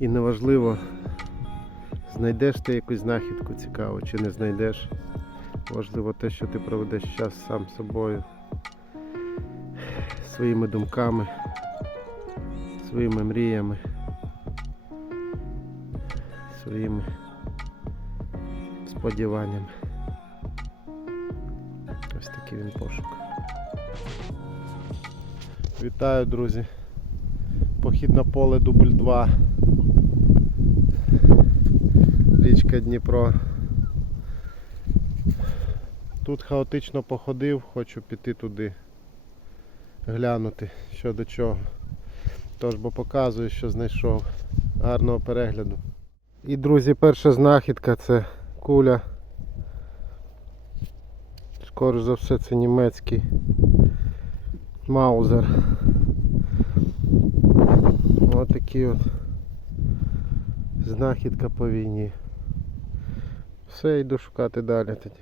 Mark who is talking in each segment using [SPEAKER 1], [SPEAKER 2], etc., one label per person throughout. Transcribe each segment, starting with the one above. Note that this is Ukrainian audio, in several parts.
[SPEAKER 1] І неважливо, знайдеш ти якусь знахідку цікаву чи не знайдеш. Важливо те, що ти проведеш час сам собою, своїми думками, своїми мріями, своїми сподіваннями. Ось такий він пошук. Вітаю, друзі! Похід на поле дубль 2. Річка Дніпро. Тут хаотично походив, хочу піти туди глянути, що до чого. Тож бо показую, що знайшов. Гарного перегляду. І, друзі, перша знахідка це куля. Скоріш за все це німецький маузер. Ось такий от знахідка по війні. Все, йду шукати далі тоді.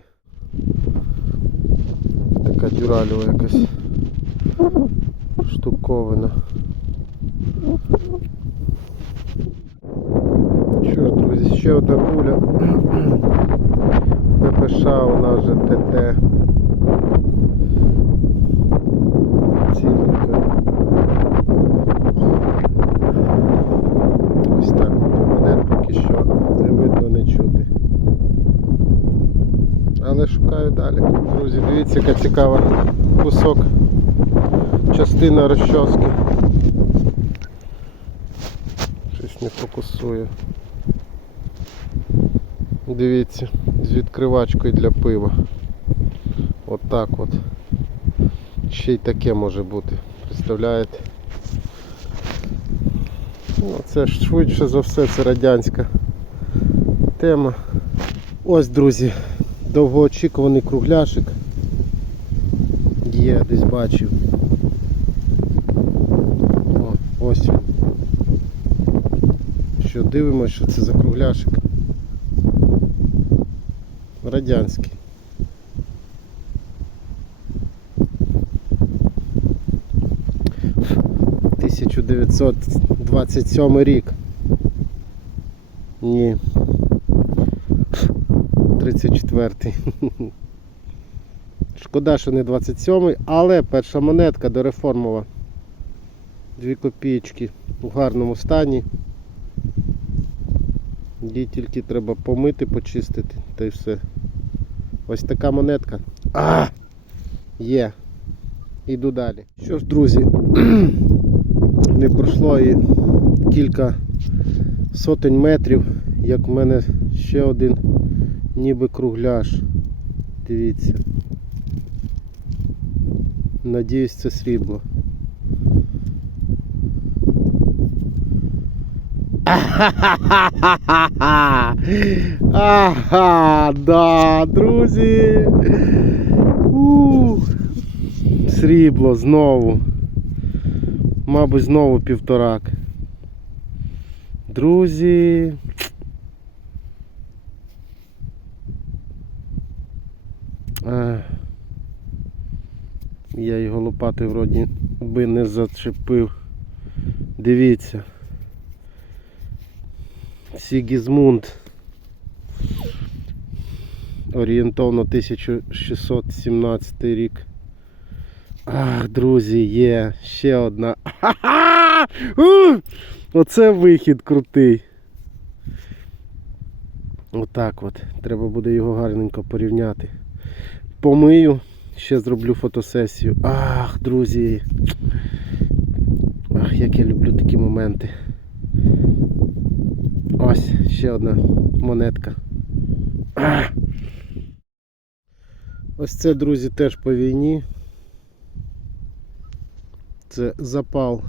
[SPEAKER 1] Така дюралева якась штуковина. Що ж, друзі, ще одна куля. ППШ у нас же ТТ. Ціленька. Ось так. Монет поки що не видно, не чути. Але шукаю далі. Друзі, дивіться, яка цікава кусок. Частина розчоски. Щось не фокусує. Дивіться, з відкривачкою для пива. От от. Ще й таке може бути. Представляєте? Ну, це ж швидше за все це радянська тема. Ось, друзі, довгоочікуваний кругляшик. Є, десь бачив. О, ось. Що дивимося, що це за кругляшик. Радянський. Двадцять сьомий рік. Ні. 34-й. Шкода, що не 27-й, але перша монетка дореформова. Дві копійки у гарному стані. Її тільки треба помити, почистити та й все. Ось така монетка. А! Є. Іду далі. Що ж, друзі, не пройшло і кілька сотень метрів, як в мене ще один ніби кругляш. Дивіться. Надіюсь, це срібло. Ага, да, друзі. Ух. Срібло знову. Мабуть, знову півторак. Друзі. Я його лопати вроді би не зачепив. Дивіться. Сігізмунд. Орієнтовно 1617 рік. Ах, друзі, є ще одна. Ха-ха! Оце вихід крутий. Отак от. Треба буде його гарненько порівняти. Помию, ще зроблю фотосесію. Ах, друзі. Ах, як я люблю такі моменти. Ось ще одна монетка. Ах. Ось це, друзі, теж по війні. Це запал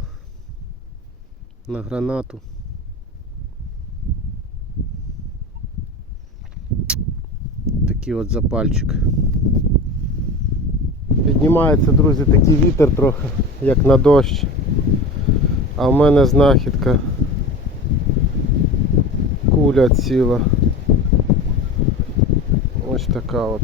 [SPEAKER 1] на гранату. Такий от запальчик. Піднімається, друзі, такий вітер трохи, як на дощ. А в мене знахідка куля ціла. Ось така от.